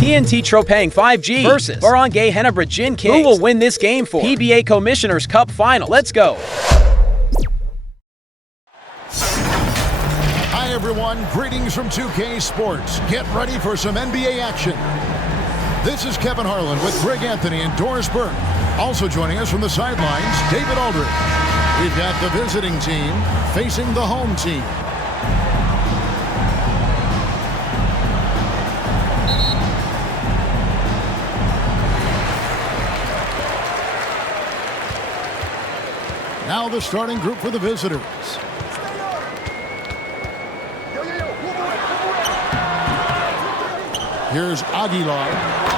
TNT Tropang 5G versus Barangay Ginebra Gin Kings. Who will win this game for PBA Commissioner's Cup Final? Let's go. Hi everyone, greetings from 2K Sports. Get ready for some NBA action. This is Kevin Harlan with Greg Anthony and Doris Burke. Also joining us from the sidelines, David Aldridge. We've got the visiting team facing the home team. Now the starting group for the visitors. Here's Aguilar.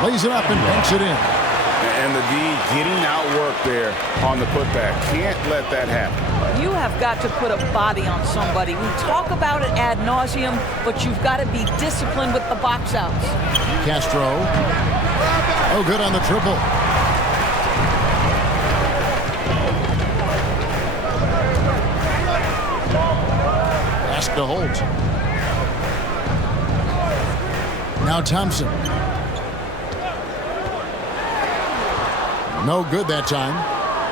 Lays it up and banks it in. And the D getting outworked there on the putback. Can't let that happen. You have got to put a body on somebody. We talk about it ad nauseum, but you've got to be disciplined with the box outs. Castro. Oh, good on the triple. Ask to hold. Now Thompson. No good that time.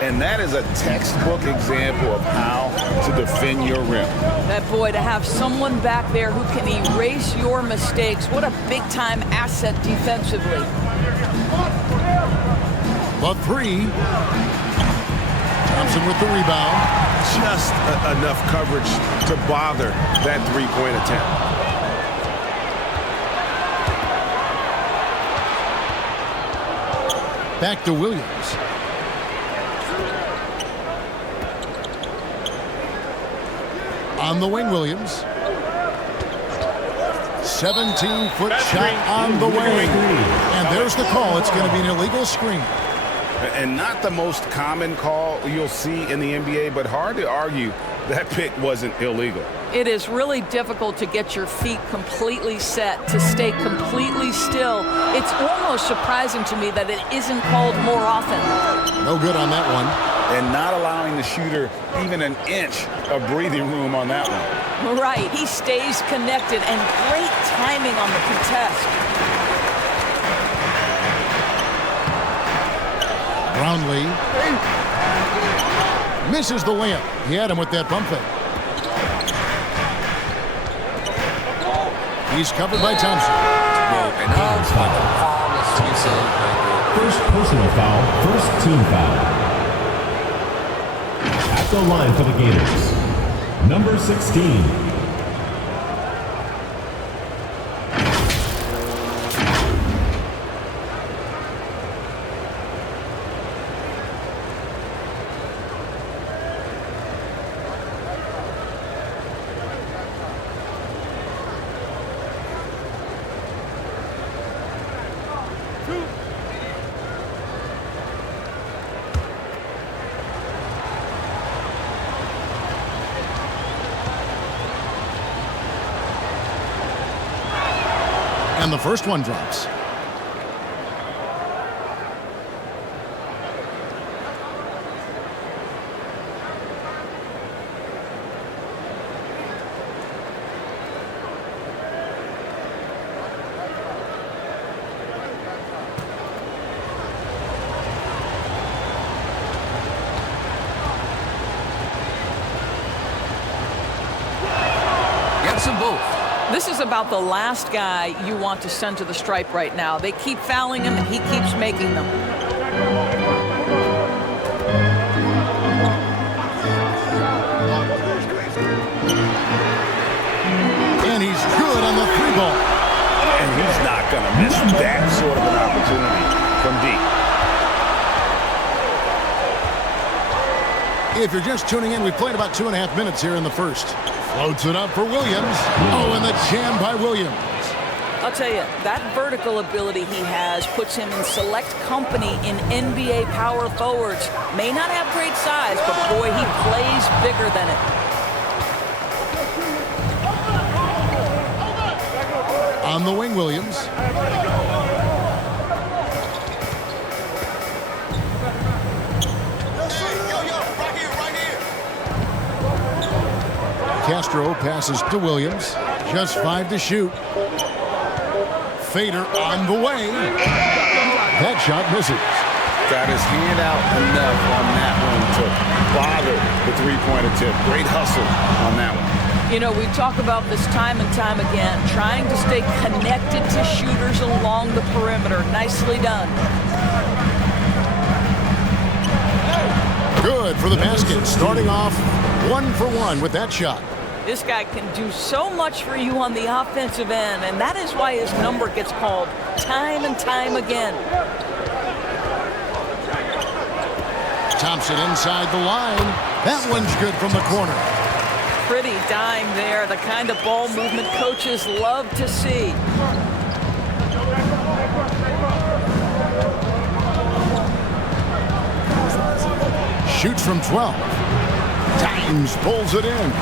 And that is a textbook example of how to defend your rim. That boy, to have someone back there who can erase your mistakes, what a big-time asset defensively. The three. Thompson with the rebound. Just enough coverage to bother that three-point attempt. Back to Williams. On the wing, Williams. 17-foot shot on the wing. And there's the call. It's going to be an illegal screen. And not the most common call you'll see in the NBA, but hard to argue that pick wasn't illegal. It is really difficult to get your feet completely set, to stay completely still. It's almost surprising to me that it isn't called more often. No good on that one. And not allowing the shooter even an inch of breathing room on that one. Right, he stays connected, and great timing on the contest. Brownlee misses the layup. He had him with that pump fake. He's covered by Thompson. First personal foul, first team foul. At the line for the Gators, number 16. And the first one drops. Gets them both. This is about the last guy you want to send to the stripe right now. They keep fouling him, and he keeps making them. And he's good on the three ball. And he's not going to miss that sort of an opportunity from deep. If you're just tuning in, we played about 2.5 minutes here in the first. Floats it up for Williams. Oh, and the jam by Williams. I'll tell you, that vertical ability he has puts him in select company in NBA power forwards. May not have great size, but boy, he plays bigger than it. On the wing, Williams. Castro passes to Williams. Just 5 to shoot. fader on the way. That shot misses. Got his hand out enough on that one to bother the three-point attempt. Great hustle on that one. You know, we talk about this time and time again, trying to stay connected to shooters along the perimeter. Nicely done. Good for the basket. Starting off 1 for 1 with that shot. This guy can do so much for you on the offensive end, and that is why his number gets called time and time again. Thompson inside the line. That one's good from the corner. Pretty dime there, the kind of ball movement coaches love to see. Shoots from 12. Dimes pulls it in.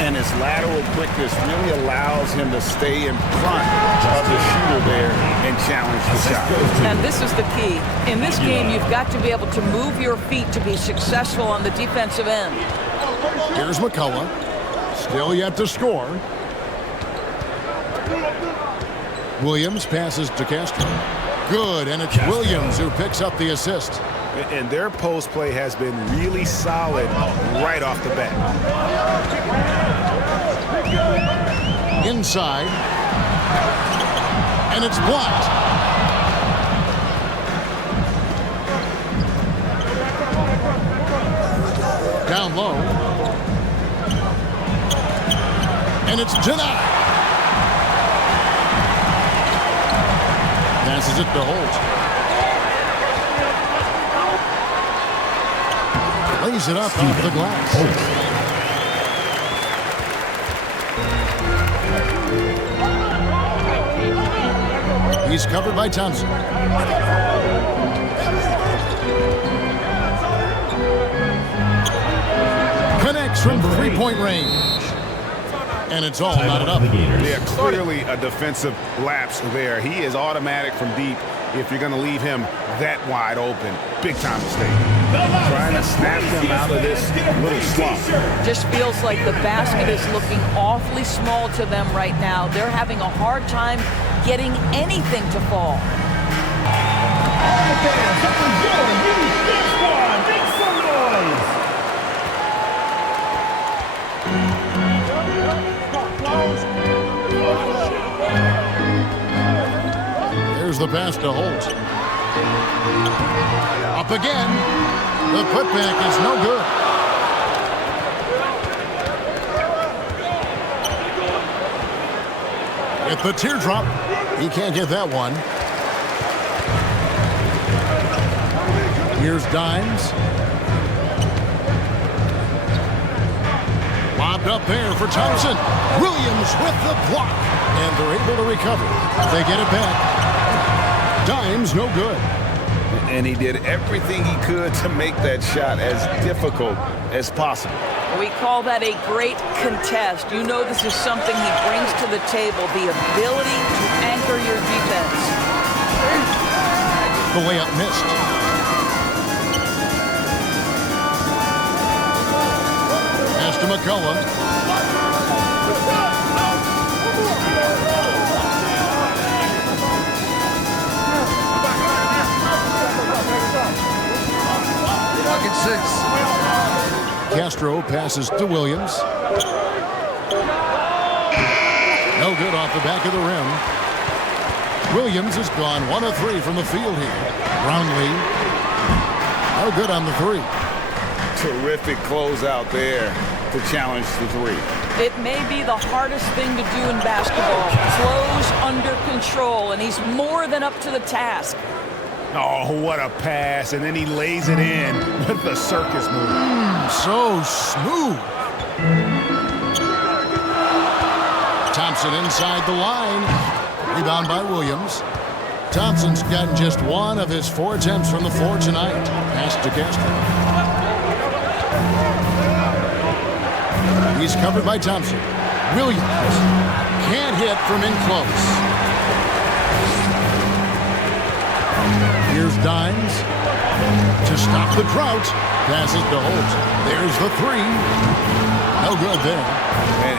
And his lateral quickness really allows him to stay in front of the shooter there and challenge the shot. And this is the key. In this game, you've got to be able to move your feet to be successful on the defensive end. Here's McCullough. Still yet to score. Williams passes to Castro. Good, and it's Williams who picks up the assist. And their post play has been really solid right off the bat. Inside. And it's blocked. Down low. And it's denied. Passes it to Holt. Lays it up off the glass. He's covered by Thompson. Connects from three-point range. And it's all knotted up. Yeah, clearly a defensive lapse there. He is automatic from deep if you're going to leave him that wide open. Big time mistake. Trying to snap him out of this little slump. Just feels like the basket is looking awfully small to them right now. They're having a hard time getting anything to fall. There's the pass to Holt. Up again. The putback is no good. At the teardrop. He can't get that one. Here's Dimes. Lobbed up there for Thompson. Williams with the block. And they're able to recover. They get it back. Dimes no good. And he did everything he could to make that shot as difficult as possible. We call that a great contest. You know this is something he brings to the table, the ability to anchor your defense. The layup missed. Pass to McCullough. Castro passes to Williams. No good off the back of the rim. Williams has gone 1 of 3 from the field here. Brownlee. No good on the three. Terrific closeout there to challenge the three. It may be the hardest thing to do in basketball. Close under control, and he's more than up to the task. Oh, what a pass, and then he lays it in with the circus move. So smooth. Thompson inside the line. Rebound by Williams. Thompson's gotten just 1 of his 4 attempts from the floor tonight. Pass to Castro. He's covered by Thompson. Williams can't hit from in close. Here's Dimes to stop the drought. Passes to Holt. There's the 3. No good there.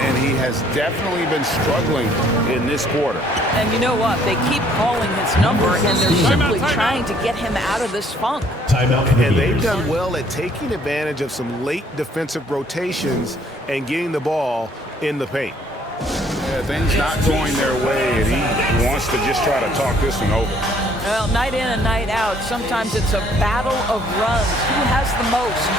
And he has definitely been struggling in this quarter. And you know what? They keep calling his number, and they're simply trying to get him out of this funk. Timeout for the And they've Gators. done well at taking advantage of some late defensive rotations and getting the ball in the paint. Yeah, things not going their way, and he wants to just try to talk this one over. Well, night in and night out, sometimes it's a battle of runs. Who has the most?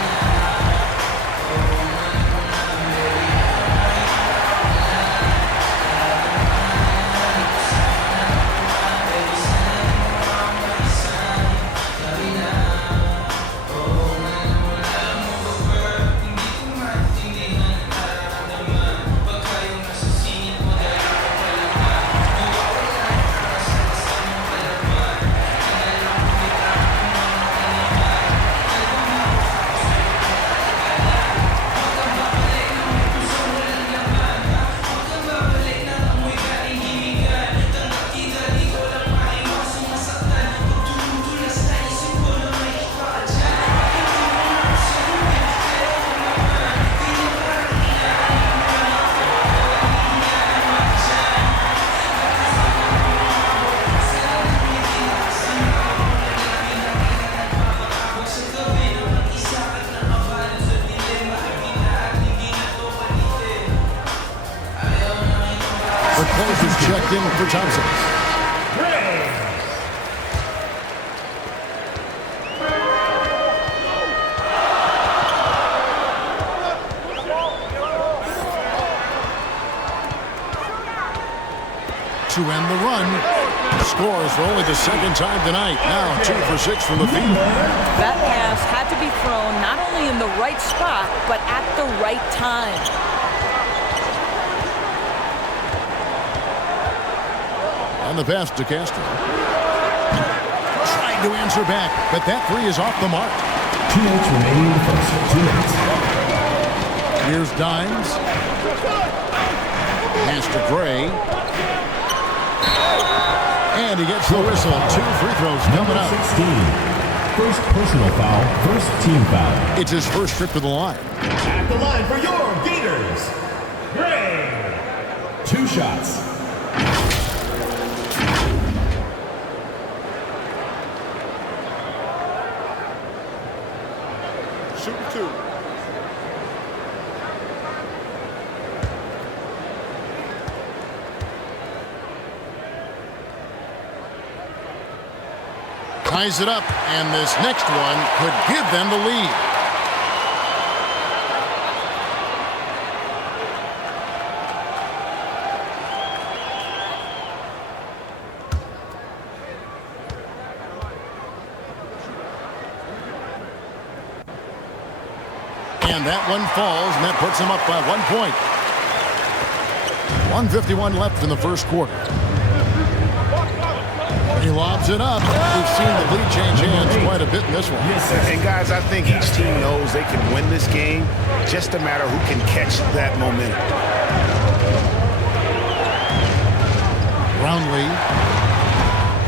Closers checked in for Thompson. To end the run. Scores for only the second time tonight. Now 2 for 6 from the field. That pass had to be thrown not only in the right spot, but at the right time. And the pass to Castro. Trying to answer back, but that three is off the mark. 2 minutes remaining in the first. 2 minutes. Here's Dimes. Pass to Gray. And he gets the whistle. 2 free throws coming up. 16. First personal foul, first team foul. It's his first trip to the line. At the line for your Gators, Gray. 2 shots. Shooting 2. Ties it up, and this next one could give them the lead. And that one falls, and that puts them up by 1 point. 1:51 left in the first quarter. He lobs it up. We've seen the lead change hands quite a bit in this one. And guys, I think each team knows they can win this game. Just a matter who can catch that momentum. Brownlee.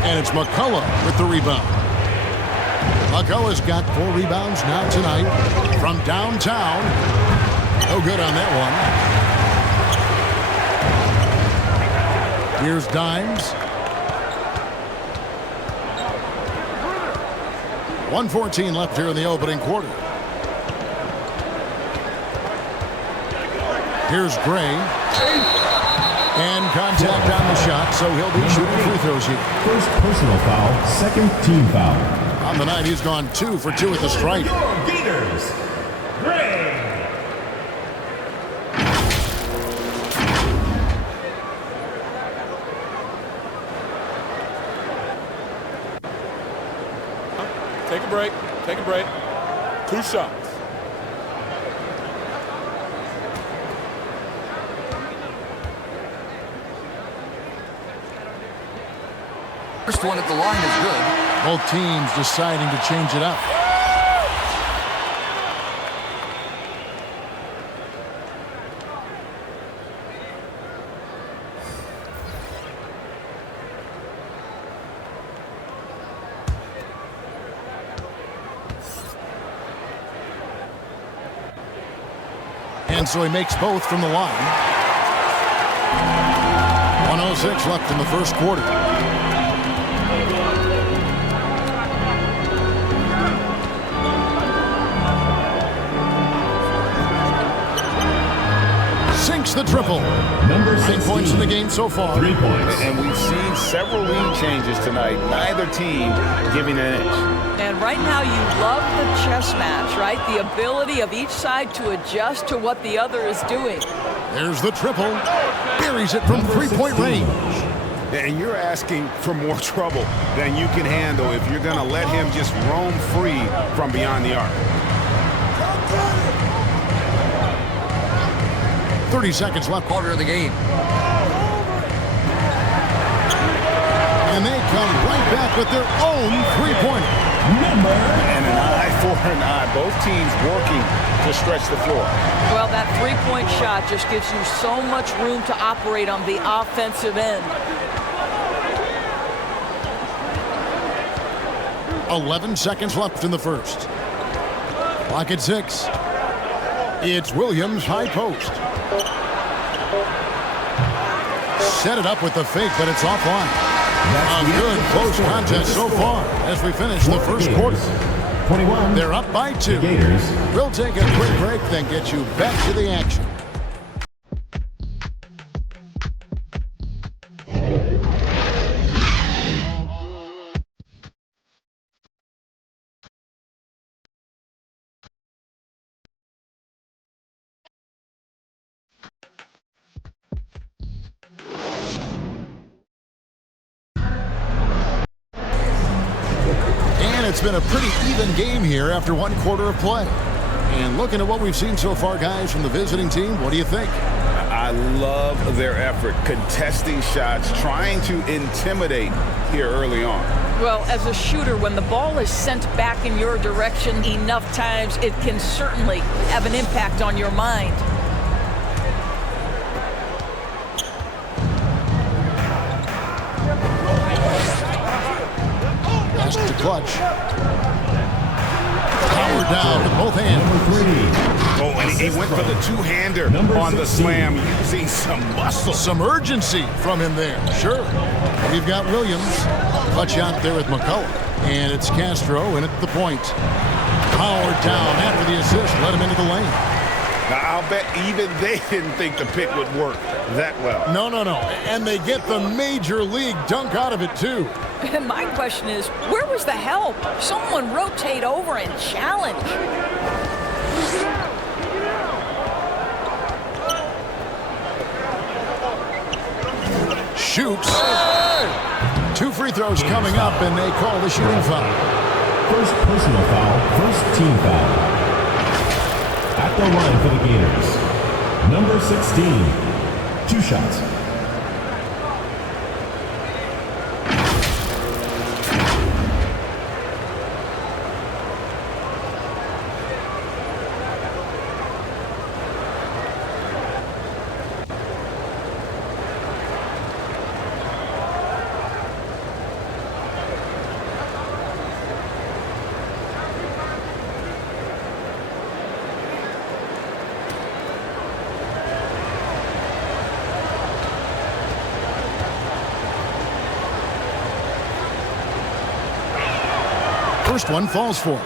And it's McCullough with the rebound. McCullough's got 4 rebounds now tonight from downtown. No good on that one. Here's Dimes. 1:14 left here in the opening quarter. Here's Gray. And contact on the shot, so he'll be shooting free throws here. First personal foul, second team foul. On the night, he's gone 2 for 2 at the stripe. Your Gators, Gray. Take a break. Take a break. 2 shots. First one at the line is good. Both teams deciding to change it up. And And so he makes both from the line. 1:06 left in the first quarter. Sinks the triple. Number 9 16. points in the game so far. 3 points. And we've seen several lead changes tonight. Neither team giving an inch. And right now you love the chess match, right? The ability of each side to adjust to what the other is doing. There's the triple. Buries it from three-point range. And you're asking for more trouble than you can handle if you're going to let him just roam free from beyond the arc. 30 seconds left. Quarter of the game. And they come right back with their own three-pointer. And an eye for an eye. Both teams working to stretch the floor. Well, that three-point shot just gives you so much room to operate on the offensive end. 11 seconds left in the first. Clock at 6. It's Williams, high post. Set it up with the fake, but it's offline. A good close contest so far as we finish the first quarter. 21. They're up by 2. Gators. We'll take a quick break, then get you back to the action. It's been a pretty even game here after one quarter of play. And looking at what we've seen so far, guys, from the visiting team, what do you think? I love their effort, contesting shots, trying to intimidate here early on. Well, as a shooter, when the ball is sent back in your direction enough times, it can certainly have an impact on your mind. Pass to Clutch. Power down with both hands. Oh, and he went for the two-hander on the slam, using some muscle. Some urgency from him there. Sure. We've got Williams. Clutch out there with McCullough. And it's Castro in at the point. Power down after the assist. Let him into the lane. Now, I'll bet even they didn't think the pick would work that well. No. And they get the major league dunk out of it, too. And my question is, where was the help? Someone rotate over and challenge. Shoots. 2 free throws coming up, and they call the shooting foul. First personal foul, first team foul. At the line for the Gators, number 16, 2 shots. First one falls for him.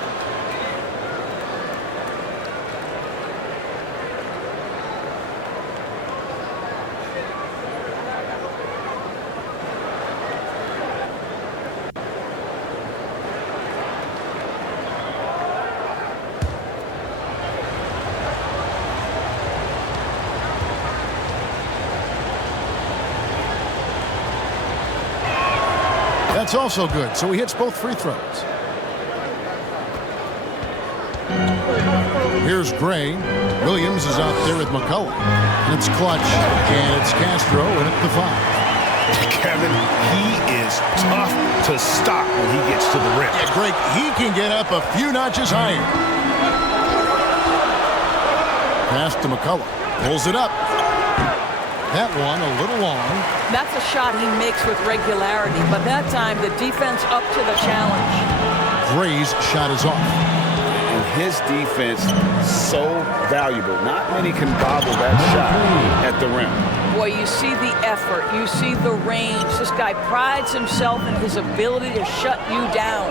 That's also good, so he hits both free throws. Here's Gray. Williams is out there with McCullough. And it's Clutch. And it's Castro in at the 5. Kevin, he is tough to stop when he gets to the rim. Yeah, Greg, he can get up a few notches higher. Pass to McCullough. Pulls it up. That one a little long. That's a shot he makes with regularity, but that time the defense up to the challenge. Gray's shot is off. his defense so valuable. Not many can bobble that shot at the rim. Boy, you see the effort, you see the range. This guy prides himself in his ability to shut you down.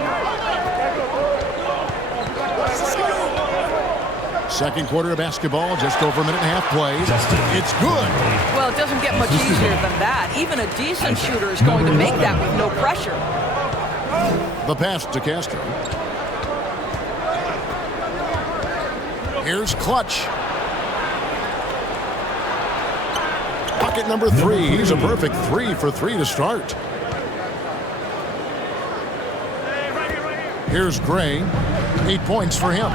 Second quarter of basketball, just over a minute and a half played. It's good. Well, it doesn't get much easier than that. Even a decent shooter is going to make that with no pressure. The pass to Castro. Here's Clutch. Bucket number 3. He's a perfect 3 for 3 to start. Here's Gray. 8 points for him.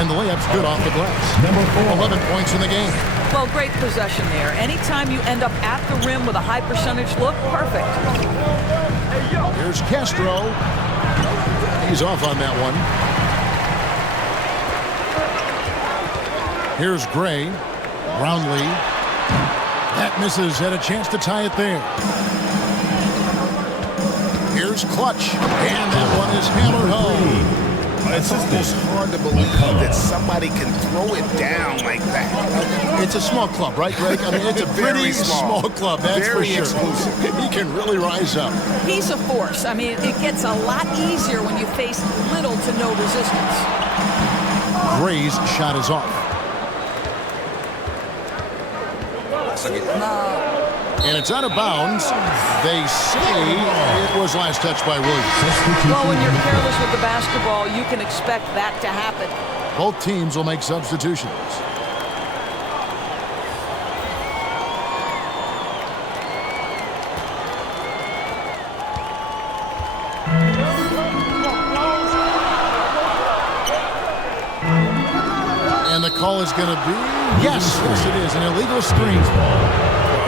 And the layup's good off the glass. Number 4. 11 points in the game. Well, great possession there. Anytime you end up at the rim with a high percentage look, perfect. Here's Castro. He's off on that one. Here's Gray. Brownlee. That misses. Had a chance to tie it there. Here's Clutch. And that one is hammered home. It's almost hard to believe that somebody can throw it down like that. It's a small club, right, Greg? I mean, it's a pretty small club, that's for sure. Exclusive. He can really rise up. He's a force. I mean, it gets a lot easier when you face little to no resistance. Gray's shot is off. And it's out of bounds. They say it was last touched by Williams. Well, when you're careless with the basketball, you can expect that to happen. Both teams will make substitutions. And the call is going to be, yes, it is, an illegal screen.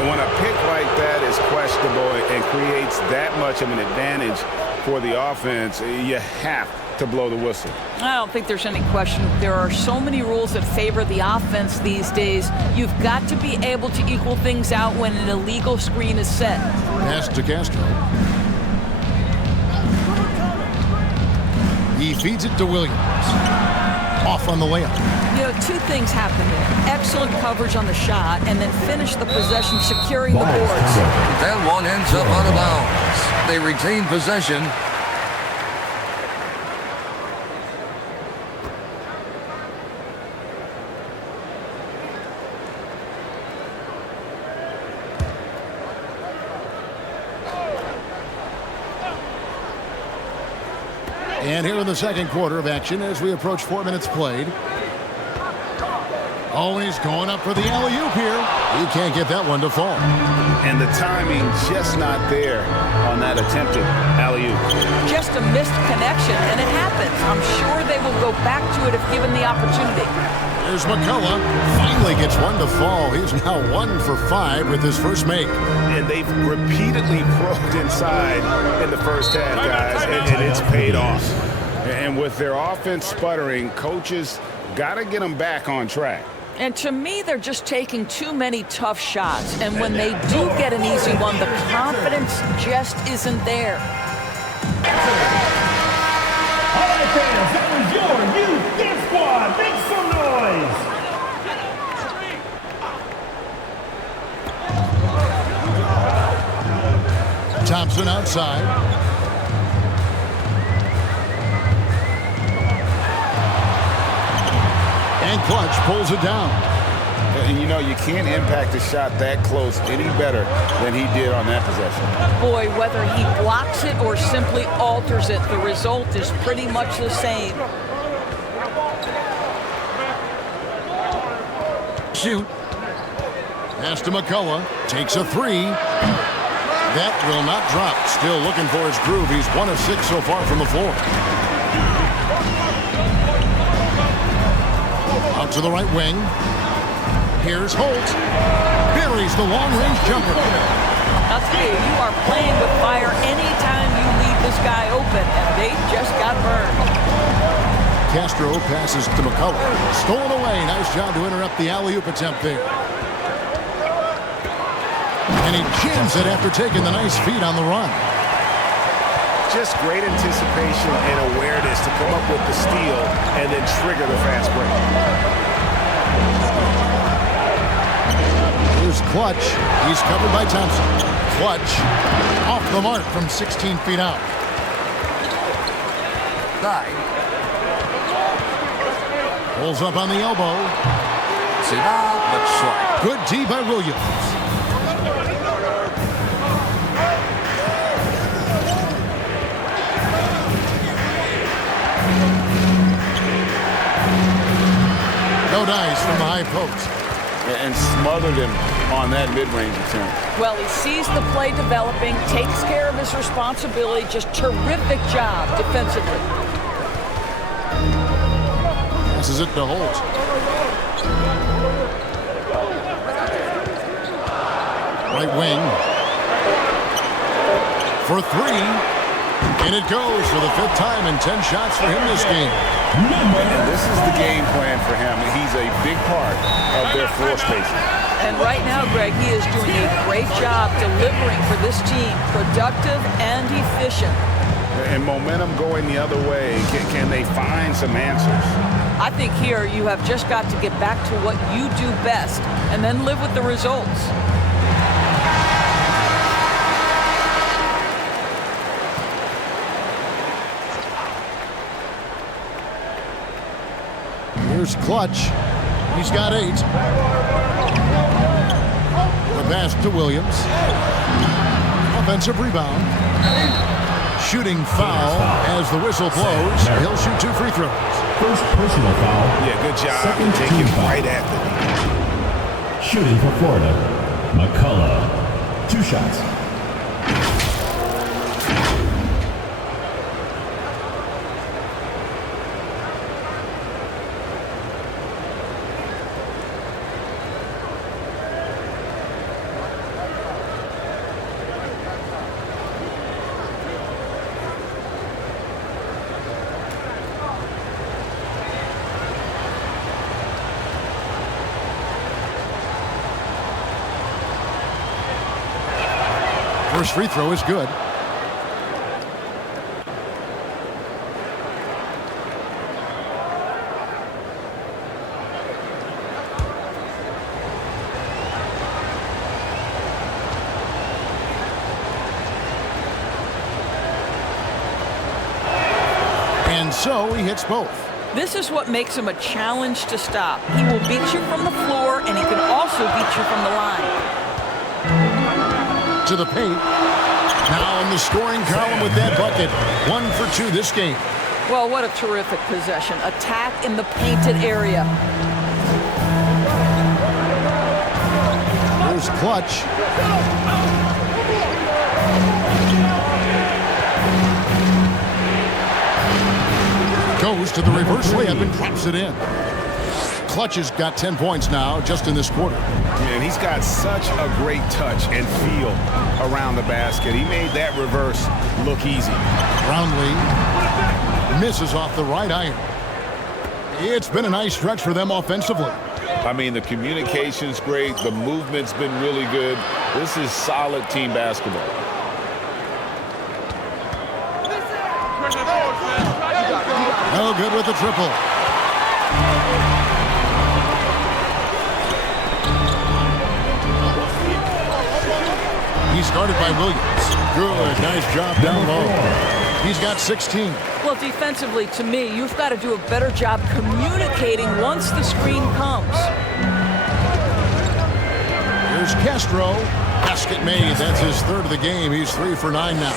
When a pick like that is questionable and creates that much of an advantage for the offense, you have to blow the whistle. I don't think there's any question. There are so many rules that favor the offense these days. You've got to be able to equal things out when an illegal screen is set. Pass to Castro. He feeds it to Williams. Off on the layup. You know, two things happen there. Excellent coverage on the shot, and then finish the possession securing the boards. That one ends up out of bounds. They retain possession. And here in the second quarter of action as we approach 4 minutes played. Always going up for the alley-oop here. He can't get that one to fall. And the timing just not there on that attempted alley-oop. Just a missed connection, and it happens. I'm sure they will go back to it if given the opportunity. There's McCullough. Finally gets one to fall. He's now 1 for 5 with his first make. And they've repeatedly probed inside in the first half, guys, and it's paid off. And with their offense sputtering, coaches got to get them back on track. And to me, they're just taking too many tough shots. And when they do get an easy one, the confidence just isn't there. All right, fans, that was your youth dance squad. Make some noise. Thompson outside. And Clutch pulls it down. And you know, you can't impact a shot that close any better than he did on that possession. Boy, whether he blocks it or simply alters it, the result is pretty much the same. Shoot. Pass to McCullough. Takes a 3. That will not drop. Still looking for his groove. He's 1 of 6 so far from the floor. Out to the right wing. Here's Holt. Buries the long-range jumper. I'll tell you, you are playing with fire anytime you leave this guy open, and they just got burned. Castro passes to McCullough. Stolen away. Nice job to interrupt the alley-oop attempt there. And he jams it after taking the nice feed on the run. Just great anticipation and awareness to come up with the steal and then trigger the fast break. Here's Clutch. He's covered by Thompson. Clutch off the mark from 16 feet out. 9. Pulls up on the elbow. Sinal, but short. Good D by Williams. No dice from the high post. And smothered him on that mid-range attempt. Well, he sees the play developing, takes care of his responsibility. Just terrific job defensively. This is it to Holt. Right wing. For 3. And it goes for the 5th time in 10 shots for him this game. And this is the game plan for him. He's a big part of their floor spacing. And right now, Greg, he is doing a great job delivering for this team. Productive and efficient. And momentum going the other way. Can they find some answers? I think here you have just got to get back to what you do best and then live with the results. Here's Clutch. He's got 8. The pass to Williams. Offensive rebound. Shooting foul as the whistle blows. He'll shoot 2 free throws. First personal foul. Yeah, good job. Second Take team it foul. right at the knee. Shooting for Florida, McCullough. 2 shots. First free throw is good. And so he hits both. This is what makes him a challenge to stop. He will beat you from the floor, and he can also beat you from the line. To the paint. Now in the scoring column with that bucket. 1 for 2 this game. Well, what a terrific possession. Attack in the painted area. Here's Clutch. Goes to the reverse layup and drops it in. Clutch has got 10 points now just in this quarter. And he's got such a great touch and feel around the basket. He made that reverse look easy. Brownlee misses off the right iron. It's been a nice stretch for them offensively. I mean, the communication's great. The movement's been really good. This is solid team basketball. No good with the triple. He's guarded by Williams. Good, nice job down low. He's got 16. Well, defensively, to me, you've got to do a better job communicating once the screen comes. Here's Castro. Basket made. That's his 3rd of the game. He's 3 for 9 now.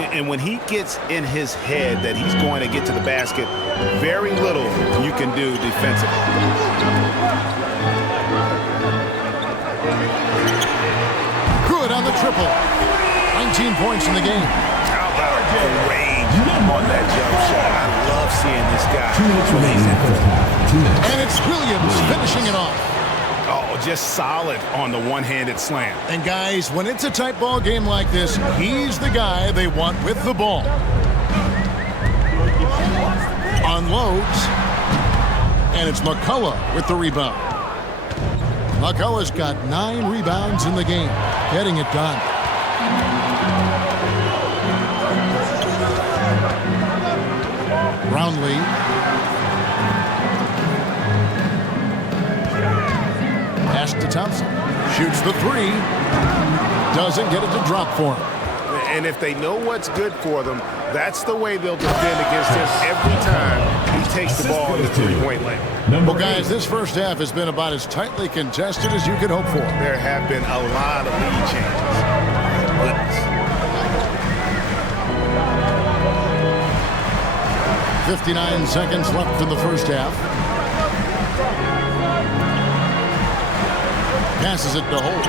And when he gets in his head that he's going to get to the basket, very little you can do defensively. Good on the triple. 19 points in the game. How about a range on that jump shot? I love seeing this guy. 2 minutes remaining in the first half. 2 minutes. And it's Williams finishing it off. Oh, just solid on the one-handed slam. And guys, when it's a tight ball game like this, he's the guy they want with the ball. Unloads. And it's McCullough with the rebound. McCullough's got 9 rebounds in the game, getting it done. Brownlee. Pass to Thompson. Shoots the 3. Doesn't get it to drop for him. And if they know what's good for them, that's the way they'll defend against him every time he takes the ball in the 3-point lane. Well, guys, this first half has been about as tightly contested as you could hope for. There have been a lot of lead changes. Goodness. 59 seconds left in the first half. Passes it to Holt.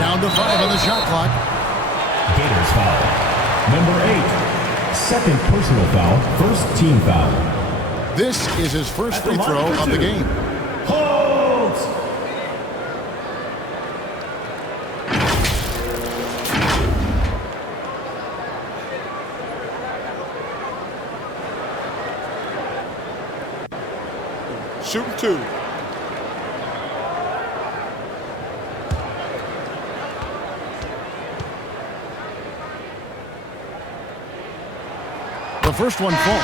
Down to 5 on the shot clock. Gators foul. Number 8. Second personal foul. First team foul. This is his first free throw of the game. Holt! Shooting 2. The first one falls.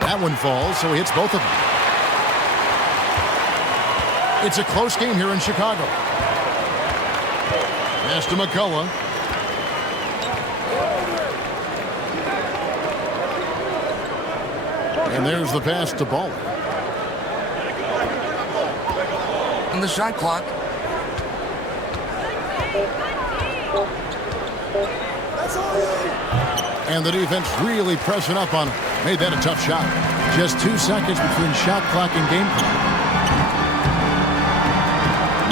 That one falls, so he hits both of them. It's a close game here in Chicago. Pass to McCullough. And there's the pass to Baller. And the shot clock. And the defense really pressing up on him. Made that a tough shot. Just 2 seconds between shot clock and game clock.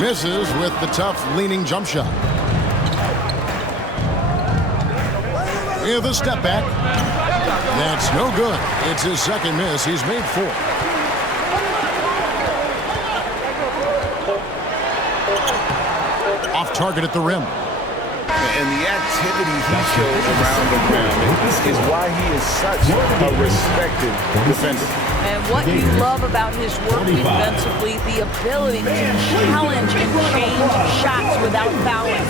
Misses with the tough leaning jump shot. With a step back. That's no good. It's his second miss. He's made 4. Off target at the rim. And the activity he shows around the rim is why he is such a respected defender. And what you love about his work defensively, the ability to challenge and change shots without fouling.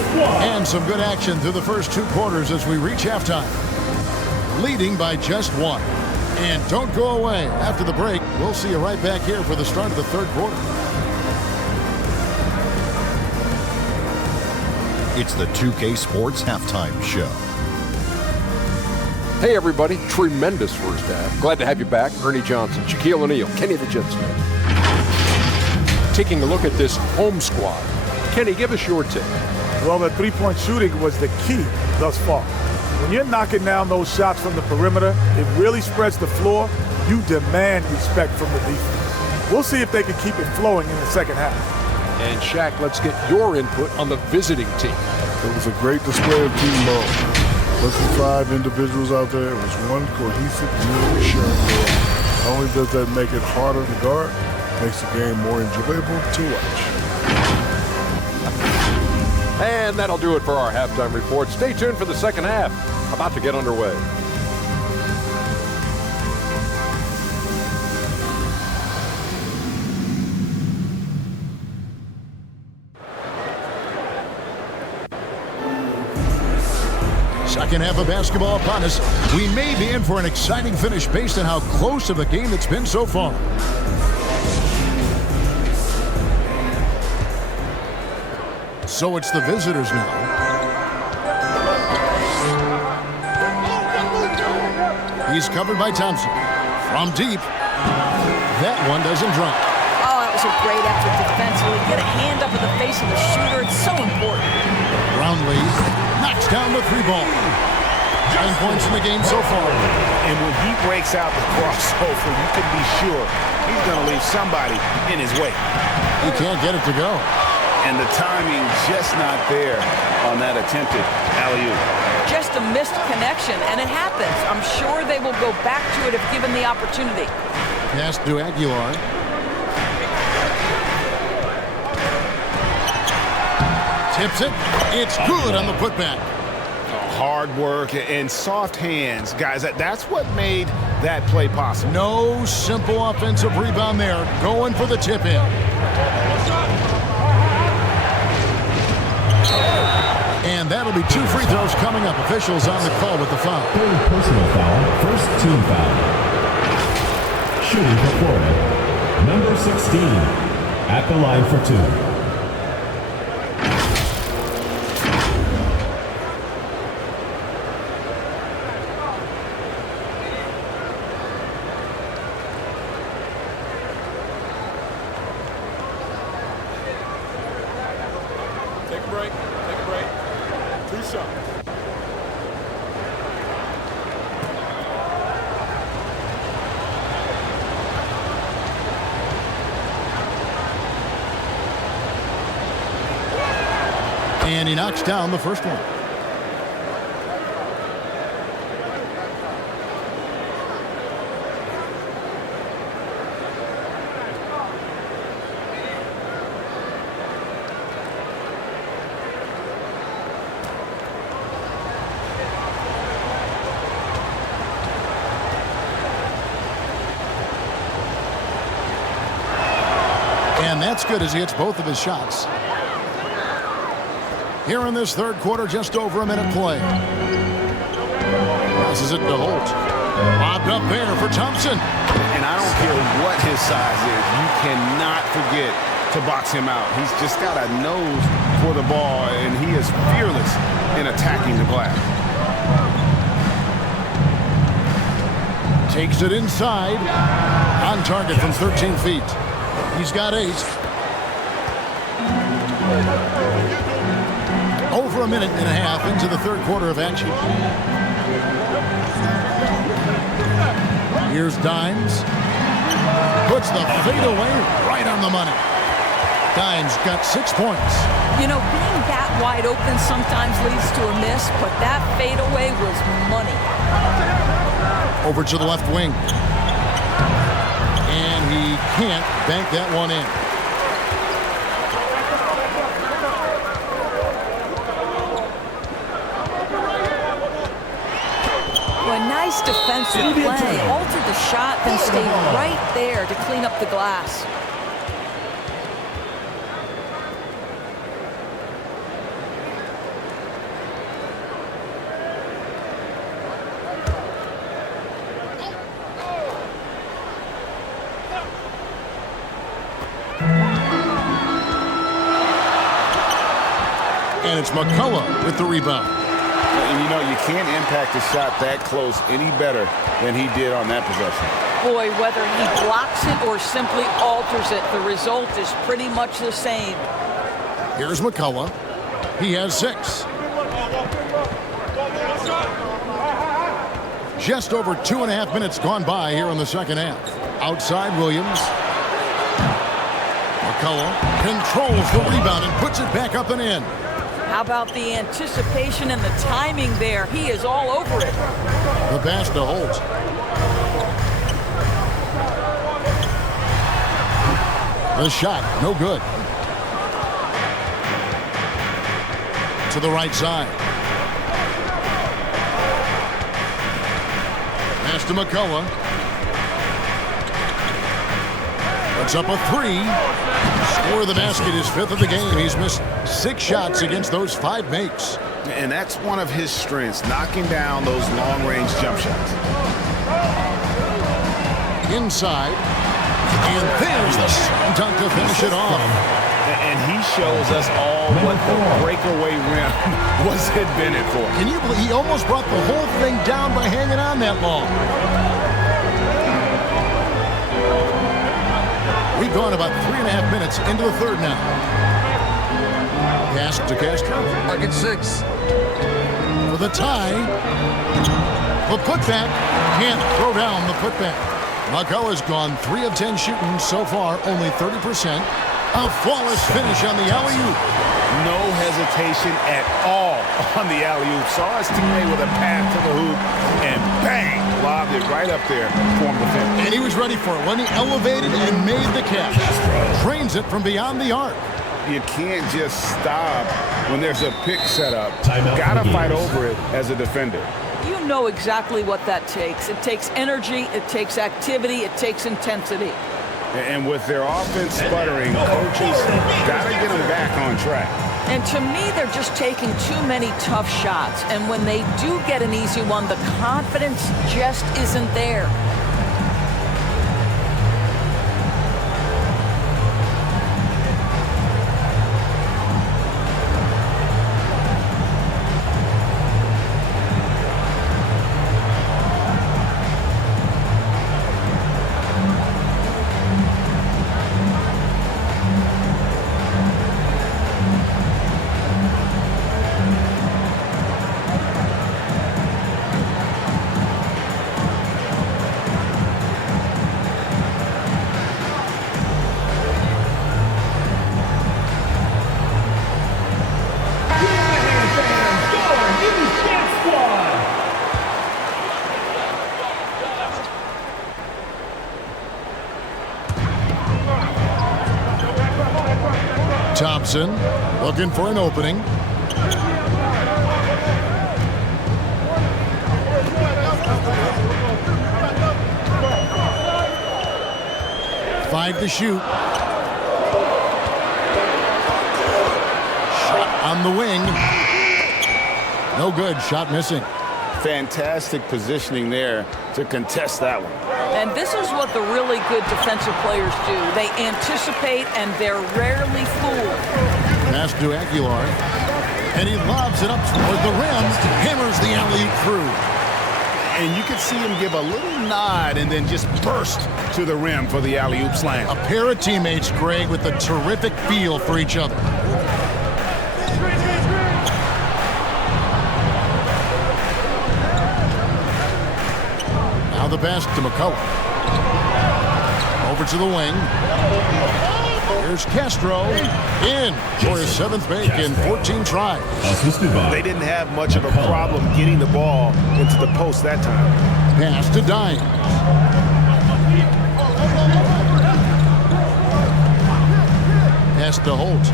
And some good action through the first 2 quarters as we reach halftime. Leading by just 1. And don't go away. After the break, we'll see you right back here for the start of the third quarter. It's the 2K Sports Halftime Show. Hey everybody, tremendous first half. Glad to have you back. Ernie Johnson, Shaquille O'Neal, Kenny the Jet Smith. Taking a look at this home squad. Kenny, give us your take. Well, the three-point shooting was the key thus far. When you're knocking down those shots from the perimeter, it really spreads the floor. You demand respect from the defense. We'll see if they can keep it flowing in the second half. And Shaq, let's get your input on the visiting team. It was a great display of team mode. Less than 5 individuals out there. It was one cohesive, unit sharing goal. Not only does that make it harder to guard, it makes the game more enjoyable to watch. And that'll do it for our halftime report. Stay tuned for the second half. About to get underway. Second half of basketball upon us. We may be in for an exciting finish based on how close of a game it's been so far. So it's the visitors now. He's covered by Thompson. From deep. That one doesn't drop. Oh, that was a great effort defensively. Get a hand up in the face of the shooter. It's so important. Brownlee knocks down the 3-ball. 9 points in the game so far. And when he breaks out the crossover, you can be sure he's going to leave somebody in his way. He can't get it to go. And the timing just not there on that attempted alley-oop. Just a missed connection, and it happens. I'm sure they will go back to it if given the opportunity. Pass to Aguilar. Tips it. It's good on the putback. Hard work and soft hands. Guys, that's what made that play possible. No simple offensive rebound there. Going for the tip-in. And that'll be 2 free throws coming up. Officials on the call with the foul. Third personal foul, first team foul. Shooting for Florida, number 16, at the line for 2. And he knocks down the first one. And that's good as he hits both of his shots. Here in this third quarter, just over a minute play. Passes it to Holt. Lobbed up there for Thompson. And I don't care what his size is. You cannot forget to box him out. He's just got a nose for the ball, and he is fearless in attacking the glass. Takes it inside. On target from 13 feet. He's got 8. Over a minute and a half into the third quarter of action. Here's Dimes. Puts the fadeaway right on the money. Dimes got 6 points. You know, being that wide open sometimes leads to a miss, but that fadeaway was money. Over to the left wing. And he can't bank that one in. Nice defensive play. Altered the shot, then stayed right there to clean up the glass. And it's McCullough with the rebound. And you know, you can't impact a shot that close any better than he did on that possession. Boy, whether he blocks it or simply alters it, the result is pretty much the same. Here's McCullough. He has 6. Just over 2.5 minutes gone by here in the second half. Outside Williams. McCullough controls the rebound and puts it back up and in. How about the anticipation and the timing there? He is all over it. The pass to Holt. The shot, no good. To the right side. Pass to McCullough. Puts up a 3. Score of the basket, his 5th of the game. He's missed 6 shots against those 5 makes. And that's one of his strengths, knocking down those long-range jump shots. Inside. And there's the dunk to finish it off. And he shows us all what the breakaway rim was invented for. Can you believe he almost brought the whole thing down by hanging on that long? We've gone about 3.5 minutes into the third now. Pass to Castro. Bucket 6. For the tie. The putback. Can't throw down the putback. McCullough's gone 3 of 10 shooting so far, only 30%. A flawless finish on the alley-oop. No hesitation at all on the alley-oop. Saw his teammate with a pass to the hoop, and bang, lobbed it right up there for him to finish. And he was ready for it when he elevated and made the catch. Drains it from beyond the arc. You can't just stop when there's a pick set up. Timeout. Gotta fight over it as a defender. You know exactly what that takes. It takes energy, it takes activity, it takes intensity. And with their offense sputtering, coaches gotta get them back on track. And to me, they're just taking too many tough shots. And when they do get an easy one, the confidence just isn't there. Thompson looking for an opening. Five to shoot. Shot on the wing. No good. Shot missing. Fantastic positioning there to contest that one. And this is what the really good defensive players do. They anticipate, and they're rarely fooled. Pass to Aguilar. And he lobs it up toward the rim. Hammers the alley-oop through. And you could see him give a little nod and then just burst to the rim for the alley-oop slam. A pair of teammates, Greg, with a terrific feel for each other. Now the pass to McCullough. Over to the wing. Here's Castro in for his 7th make in 14 tries. They didn't have much of a problem getting the ball into the post that time. Pass to Dines. Pass to Holt.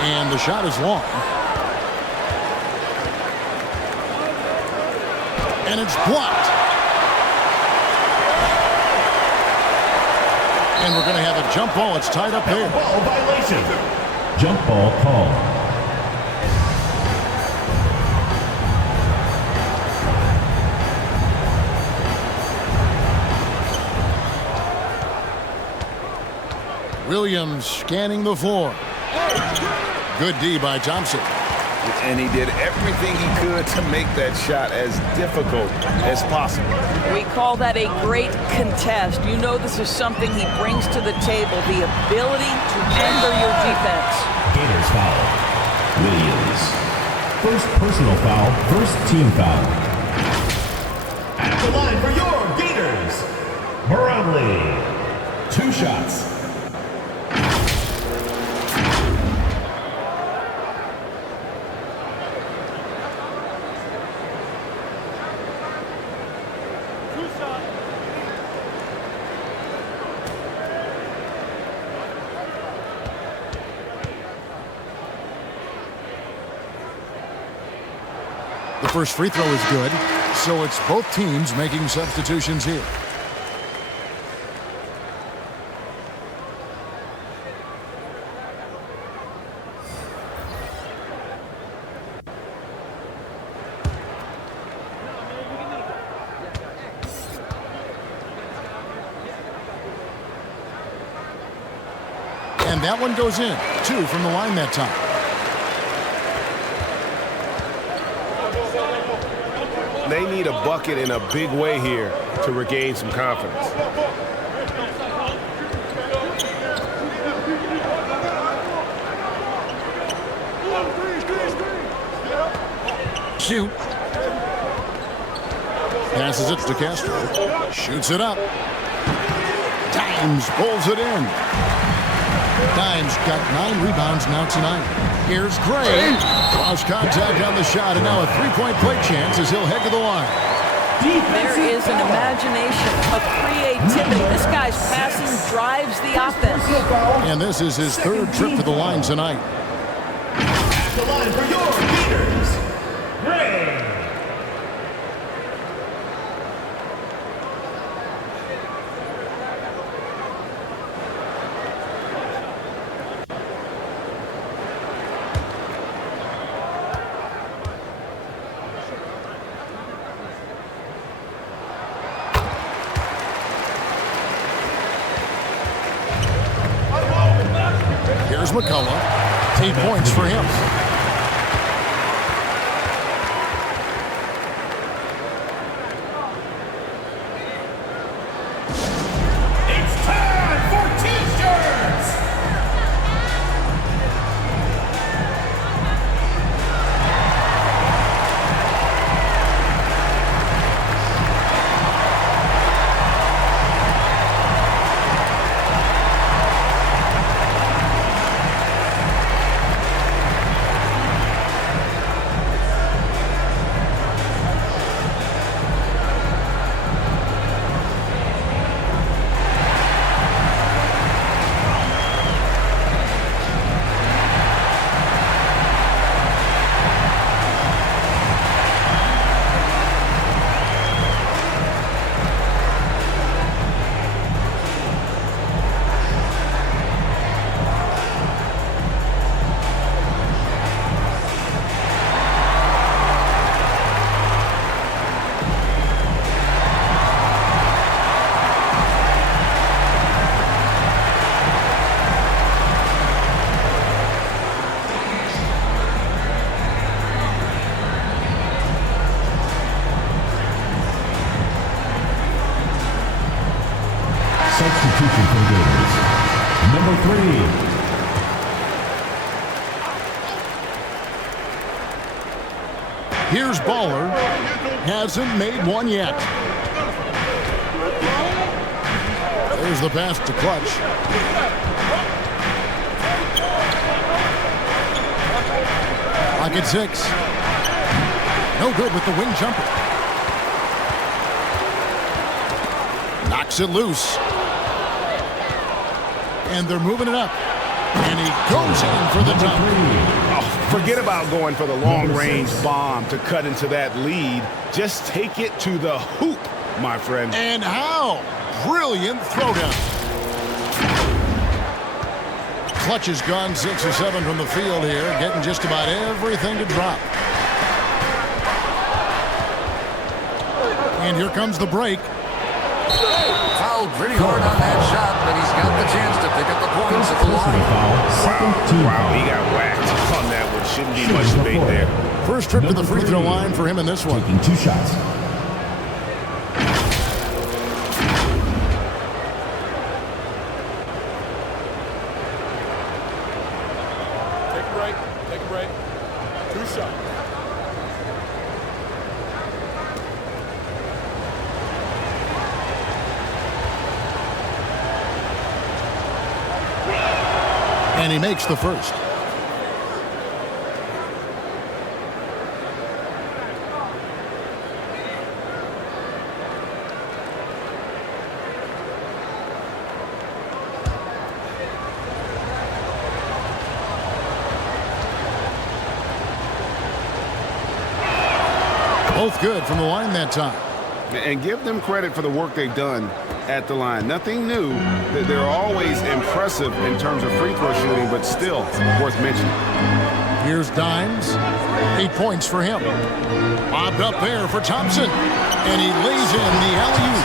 And the shot is long. And it's blocked. And we're going to have a jump ball. It's tied up there. Ball violation. Jump ball call. Williams scanning the floor. Good D by Thompson. And he did everything he could to make that shot as difficult as possible. We call that a great contest. You know this is something he brings to the table, the ability to anger your defense. Gators foul. Williams. First personal foul, first team foul. At the line for your Gators, Brownlee. 2 shots. The first free throw is good, so it's both teams making substitutions here. And that one goes in. 2 from the line that time. They need a bucket in a big way here to regain some confidence. Shoot. Passes it to Castro. Shoots it up. Dimes pulls it in. Dimes got 9 rebounds now tonight. Here's Gray. Cross contact on the shot, and now a three-point play chance as he'll head to the line. There is an imagination of creativity. This guy's passing drives the offense. And this is his 3rd trip to the line tonight. At the line for your leaders, Gray. Here's McCullough. 8 points for him. It's time for T-shirts. Substitution for Gators. Number 3. Here's Baller. Hasn't made one yet. There's the pass to Clutch. Pocket 6. No good with the wing jumper. Knocks it loose. And they're moving it up. And he goes in for the dunk. Oh, forget about going for the long-range bomb to cut into that lead. Just take it to the hoop, my friend. And how? Brilliant throwdown. Clutch has gone 6 or 7 from the field here, getting just about everything to drop. And here comes the break. Fouled pretty hard on that shot, but he's got the chance to pick up the points at the line. Wow, he got whacked on that one. Shouldn't be much debate there. First trip to the free throw line for him in this one. Taking 2 shots. Take a break. Take a break. 2 shots. And he makes the first. Both good from the line that time. And give them credit for the work they've done at the line. Nothing new. They're always impressive in terms of free throw shooting, but still worth mentioning. Here's Dimes. 8 points for him. Bobbed up there for Thompson. And he lays in the alley-oop.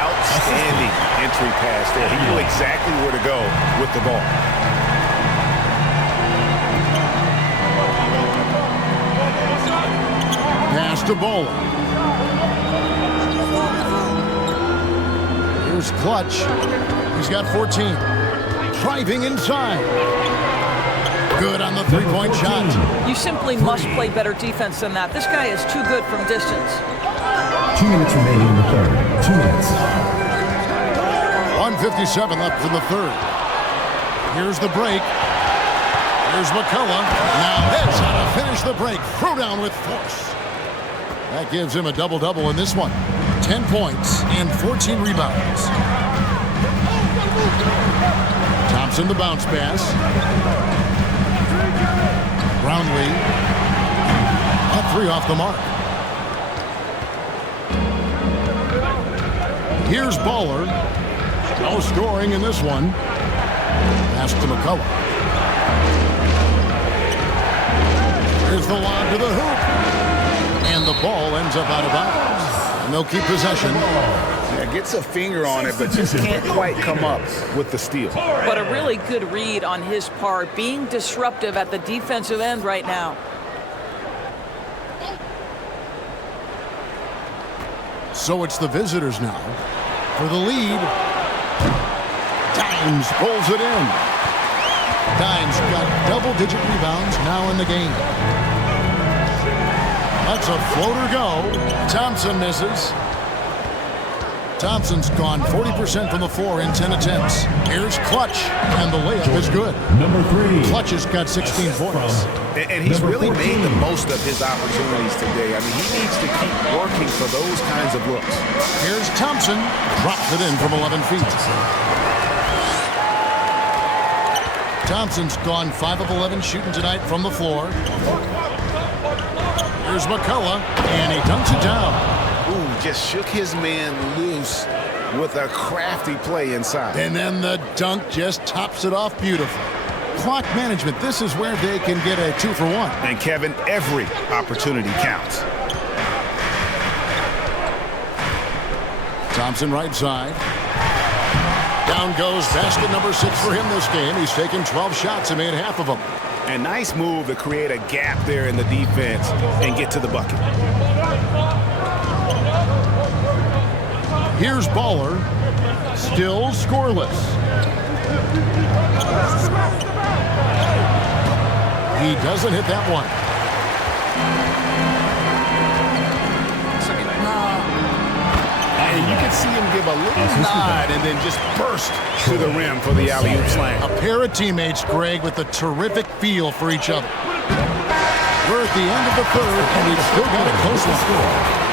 Outstanding entry pass there. He knew exactly where to go with the ball. Pass to Bowler. Here's Clutch. He's got 14. Driving inside. Good on the three-point shot. You simply must play better defense than that. This guy is too good from distance. 2 minutes remaining in the third. 2 minutes. 1:57 left in the third. Here's the break. Here's McCullough. Now that's how to finish the break. Throw down with force. That gives him a double-double in this one. 10 points and 14 rebounds. Thompson the bounce pass. Brownlee. A three off the mark. Here's Baller. No scoring in this one. Pass to McCullough. Here's the lob to the hoop. And the ball ends up out of bounds. And they'll keep possession. Yeah, gets a finger on it, but just can't quite come up with the steal. But a really good read on his part, being disruptive at the defensive end right now. So it's the visitors now for the lead. Dimes pulls it in. Dimes got double-digit rebounds now in the game. That's a floater go. Thompson misses. Thompson's gone 40% from the floor in 10 attempts. Here's Clutch, and the layup is good. Number 3. Clutch has got 16 points. And he's really made the most of his opportunities today. I mean, he needs to keep working for those kinds of looks. Here's Thompson. Drops it in from 11 feet. Thompson's gone 5 of 11 shooting tonight from the floor. Here's McCullough, and he dunks it down. Ooh, just shook his man loose with a crafty play inside. And then the dunk just tops it off beautifully. Clock management, this is where they can get a 2 for 1. And Kevin, every opportunity counts. Thompson right side. Down goes basket number 6 for him this game. He's taken 12 shots and made half of them. A nice move to create a gap there in the defense and get to the bucket. Here's Baller. Still scoreless. He doesn't hit that one. And you can see him give a little nod and then just burst to the rim for the alley-oop slam. A pair of teammates, Greg, with a terrific feel for each other. We're at the end of the third, and we've still got a close one.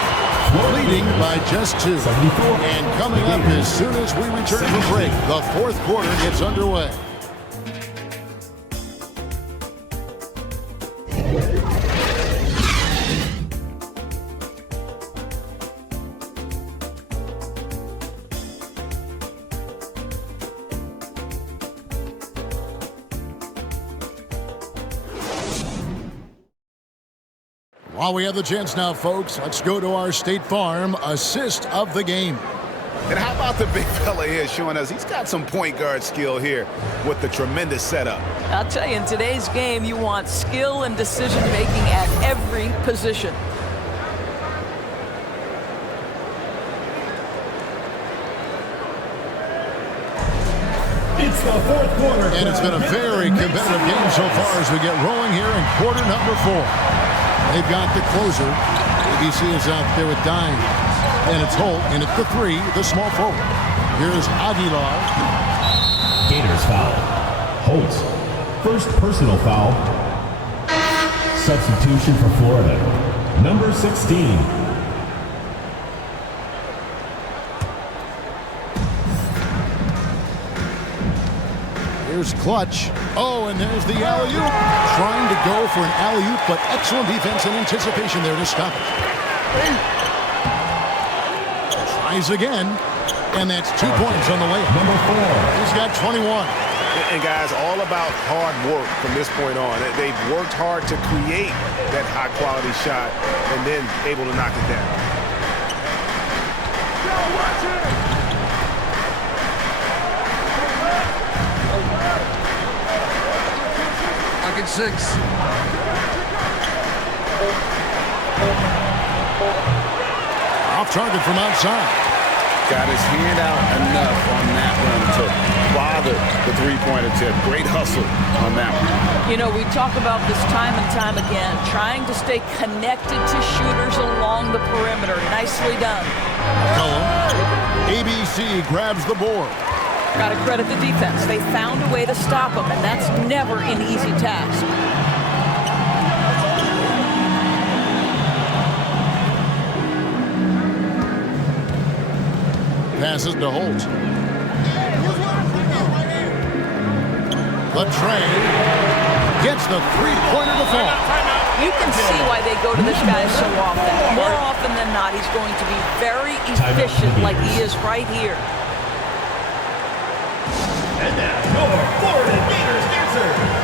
Leading by just 2. And coming up as soon as we return from break, the fourth quarter gets underway. While we have the chance now, folks, let's go to our State Farm assist of the game. And how about the big fella here showing us he's got some point guard skill here with the tremendous setup. I'll tell you, in today's game, you want skill and decision-making at every position. It's the fourth quarter. And it's been a very competitive game so far as we get rolling here in quarter number 4. They've got the closer. ABC is out there with Dime. And it's Holt, and it's the 3, the small forward. Here's Aguilar. Gators foul. Holt. First personal foul. Substitution for Florida. Number 16. Here's Clutch. Oh, and there's the alley-oop. Trying to go for an alley-oop, but excellent defense and anticipation there to stop it. Tries again, and that's 2 points on the layup. Number 4. He's got 21. And guys, all about hard work from this point on. They've worked hard to create that high-quality shot and then able to knock it down. Watch it! 6. Off target from outside. Got his hand out enough on that one to bother the three-point attempt. Great hustle on that one. You know, we talk about this time and time again, trying to stay connected to shooters along the perimeter. Nicely done. McCullough. ABC grabs the board. Got to credit the defense. They found a way to stop him, and that's never an easy task. Passes to Holt. The train gets the three-pointer to fall. You can see why they go to this guy so often. More often than not, he's going to be very efficient like he is right here. And now, your Florida Gators dancer.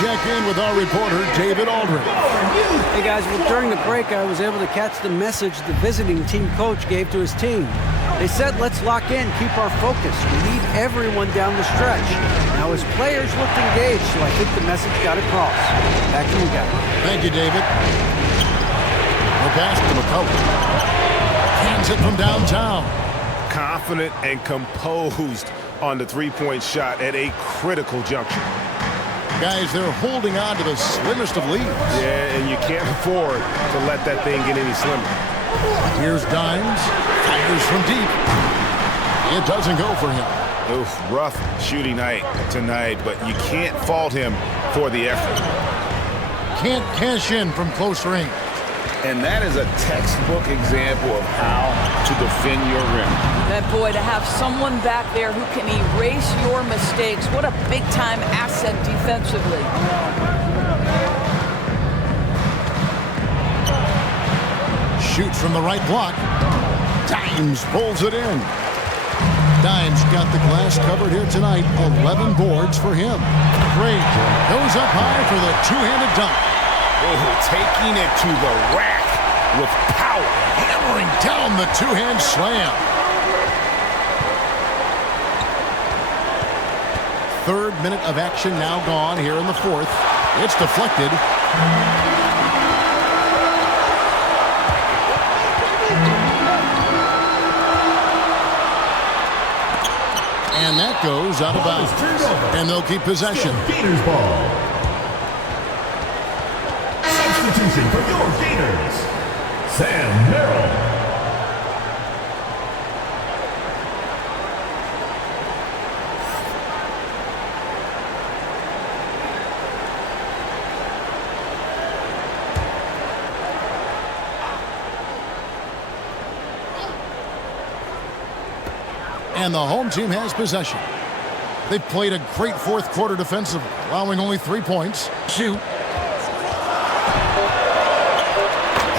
Check in with our reporter, David Aldridge. Hey guys, well during the break I was able to catch the message the visiting team coach gave to his team. They said, let's lock in, keep our focus. We need everyone down the stretch. Now his players looked engaged, so I think the message got across. Back to you guys. Thank you, David. The pass to McCullough. Hands it from downtown. Confident and composed on the three-point shot at a critical juncture. Guys, they're holding on to the slimmest of leads. Yeah, and you can't afford to let that thing get any slimmer. Here's Dimes. Fires from deep. It doesn't go for him. Oof, rough shooting night tonight, but you can't fault him for the effort. Can't cash in from close range. And that is a textbook example of how to defend your rim. That boy, to have someone back there who can erase your mistakes, what a big-time asset defensively. Shoots from the right block. Dimes pulls it in. Dimes got the glass covered here tonight. 11 boards for him. Great. Goes up high for the two-handed dunk. Oh, taking it to the rack with power. Hammering down the two-hand slam. Third minute of action now gone here in the fourth. It's deflected. And that goes out of bounds. And they'll keep possession. Gators ball. Substitution for your Gators, Sam Merrill. And the home team has possession. They've played a great fourth quarter defensively, allowing only 3 points. Shoot.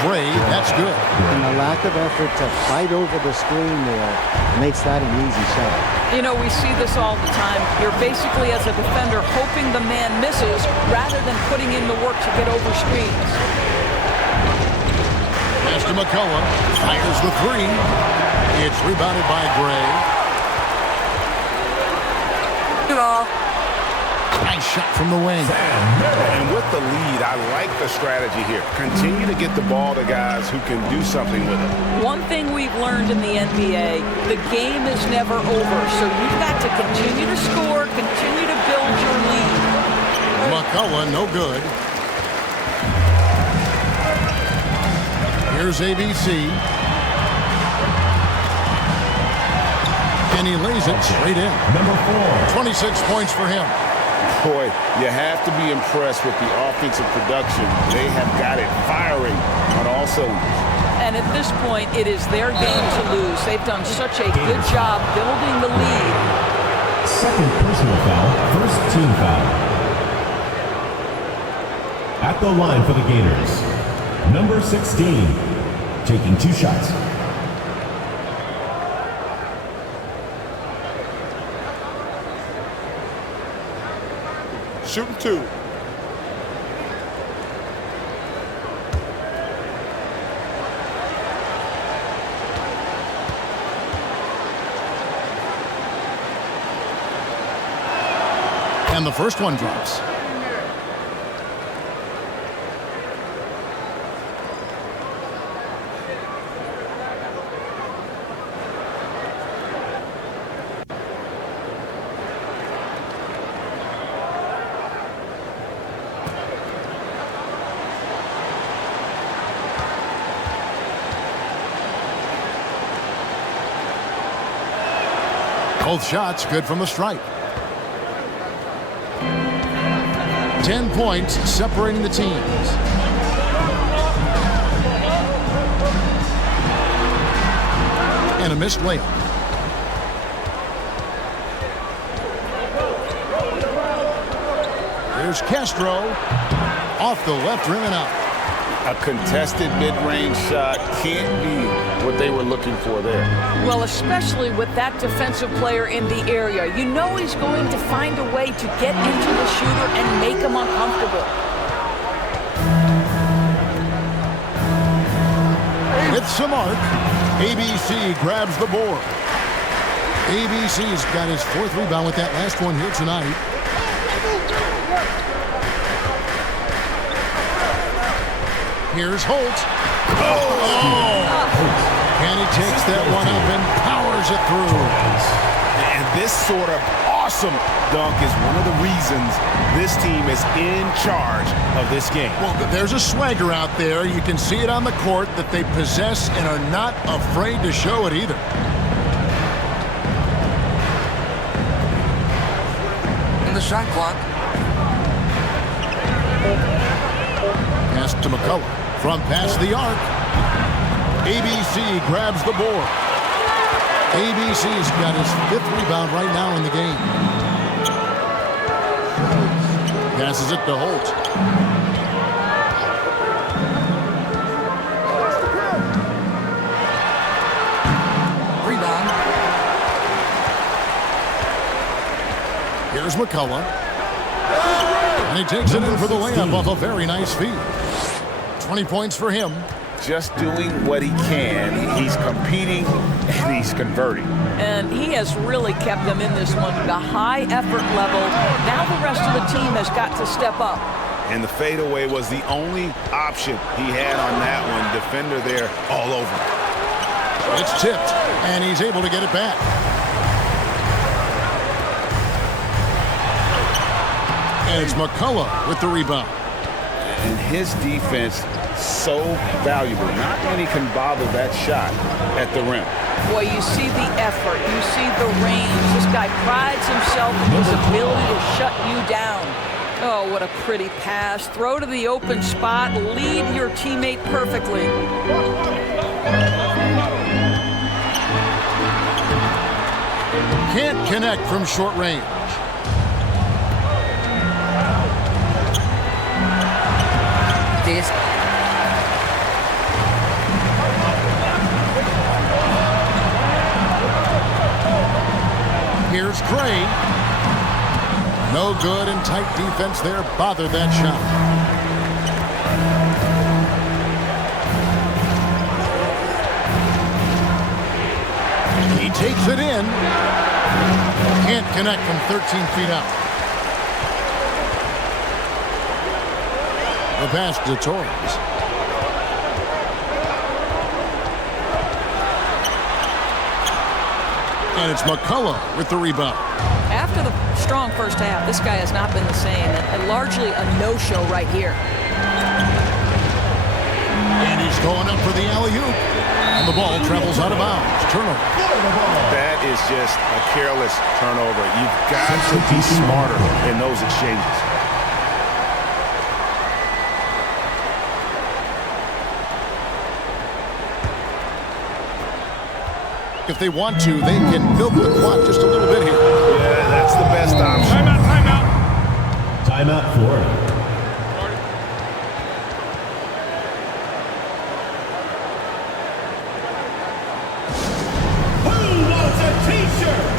Gray, that's good. And the lack of effort to fight over the screen there makes that an easy shot. You know, we see this all the time. You're basically, as a defender, hoping the man misses rather than putting in the work to get over screens. Pass to McCullough. Fires the three. It's rebounded by Gray. Nice shot from the wing. And with the lead, I like the strategy here. Continue to get the ball to guys who can do something with it. One thing we've learned in the NBA, the game is never over. So you've got to continue to score, continue to build your lead. McCullough, no good. Here's ABC. And he lays it straight in. Number 4. 26 points for him. Boy, you have to be impressed with the offensive production. They have got it firing on all cylinders. And at this point, it is their game to lose. They've done such a good job building the lead. Second personal foul, first team foul. At the line for the Gators, number 16, taking 2 shots. Shooting 2. And the first one drops. Both shots good from the stripe. 10 points separating the teams. And a missed layup. Here's Castro. Off the left rim and out. A contested mid-range shot can't be what they were looking for there. Well, especially with that defensive player in the area. You know he's going to find a way to get into the shooter and make him uncomfortable. With some arc, ABC grabs the board. ABC's got his 4th rebound with that last one here tonight. Here's Holt. And he takes that one up and powers it through. And this sort of awesome dunk is one of the reasons this team is in charge of this game. Well, there's a swagger out there. You can see it on the court that they possess and are not afraid to show it either. In the shot clock. Pass to McCullough. From past the arc. ABC grabs the board. ABC's got his 5th rebound right now in the game. Passes it to Holt. Rebound. Here's McCullough. And he takes it in for the layup off a very nice feed. 20 points for him. Just doing what he can. He's competing and he's converting. And he has really kept them in this one. The high effort level. Now the rest of the team has got to step up. And the fadeaway was the only option he had on that one. Defender there all over. It's tipped, and he's able to get it back. And it's McCullough with the rebound. And his defense so valuable. Not many can bother that shot at the rim. Boy, you see the effort. You see the range. This guy prides himself in his ability to shut you down. Oh, what a pretty pass. Throw to the open spot. Lead your teammate perfectly. Can't connect from short range. This. Here's Gray. No good, and tight defense there bothered that shot. He takes it in. Can't connect from 13 feet out. The pass to Torres. And it's McCullough with the rebound. After the strong first half, this guy has not been the same, and largely a no-show right here. And he's going up for the alley-oop. And the ball travels out of bounds. Turnover. That is just a careless turnover. You've got to be smarter in those exchanges. If they want to, they can milk the clock just a little bit here. Yeah, that's the best option. Timeout. Timeout, Florida.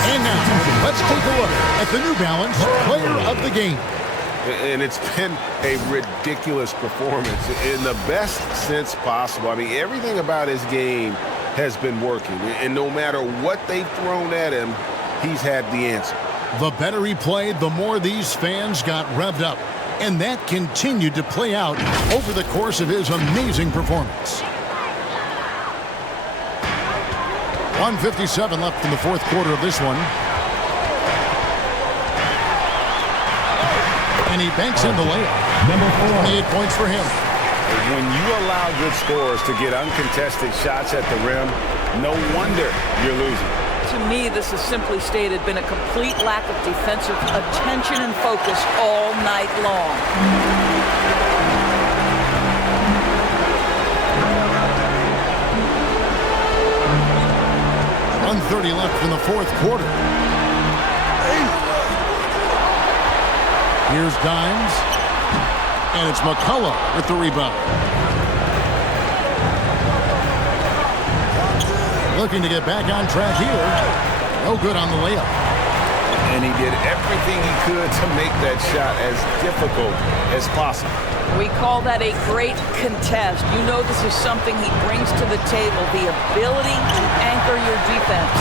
And now, let's take a look at the New Balance Player of the Game. And it's been a ridiculous performance in the best sense possible. I mean, everything about his game has been working. And no matter what they've thrown at him, he's had the answer. The better he played, the more these fans got revved up. And that continued to play out over the course of his amazing performance. 1:57 left in the fourth quarter of this one. And he banks in the layup. Number 4. 28 points for him. When you allow good scorers to get uncontested shots at the rim, no wonder you're losing. To me, this has simply stated been a complete lack of defensive attention and focus all night long. .130 left in the fourth quarter. Here's Dimes. And it's McCullough with the rebound. Looking to get back on track here. No good on the layup. And he did everything he could to make that shot as difficult as possible. We call that a great contest. You know this is something he brings to the table, the ability to anchor your defense.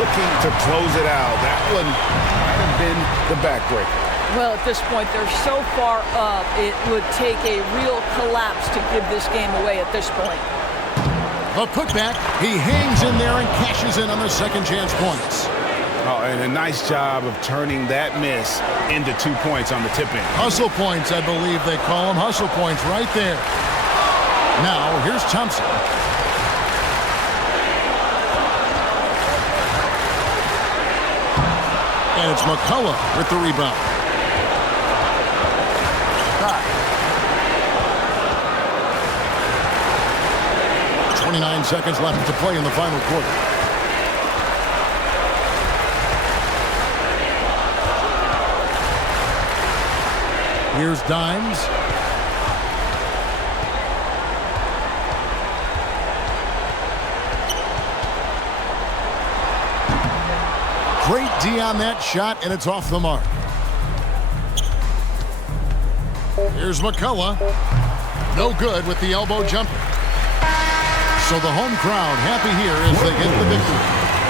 Looking to close it out. That one might have been the backbreaker. Well, at this point, they're so far up, it would take a real collapse to give this game away at this point. A putback. He hangs in there and cashes in on the second chance points. Oh, and a nice job of turning that miss into 2 points on the tip-in. Hustle points, I believe they call them. Hustle points right there. Now, here's Thompson. And it's McCullough with the rebound. 29 seconds left to play in the final quarter. Here's Dimes. Great D on that shot, and it's off the mark. Here's McCullough. No good with the elbow jumper. So the home crowd happy here as they get the victory.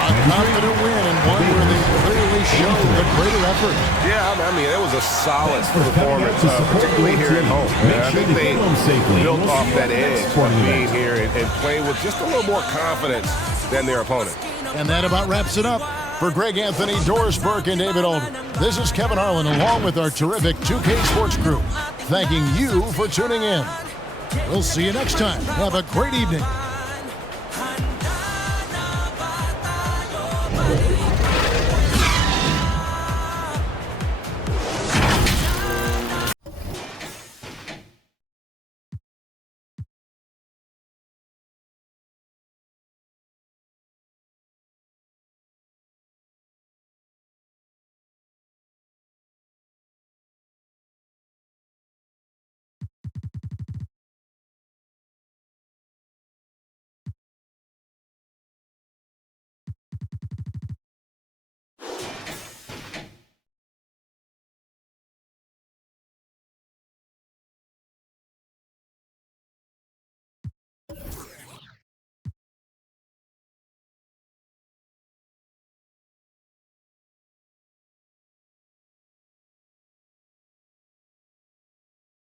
A confident win and one where they clearly showed the greater effort. Yeah, I mean, it was a solid performance, particularly here at home. I think they built off that edge of being here and played with just a little more confidence than their opponent. And that about wraps it up. For Greg Anthony, Doris Burke, and David Aldridge, this is Kevin Harlan along with our terrific 2K Sports crew, thanking you for tuning in. We'll see you next time. Have a great evening.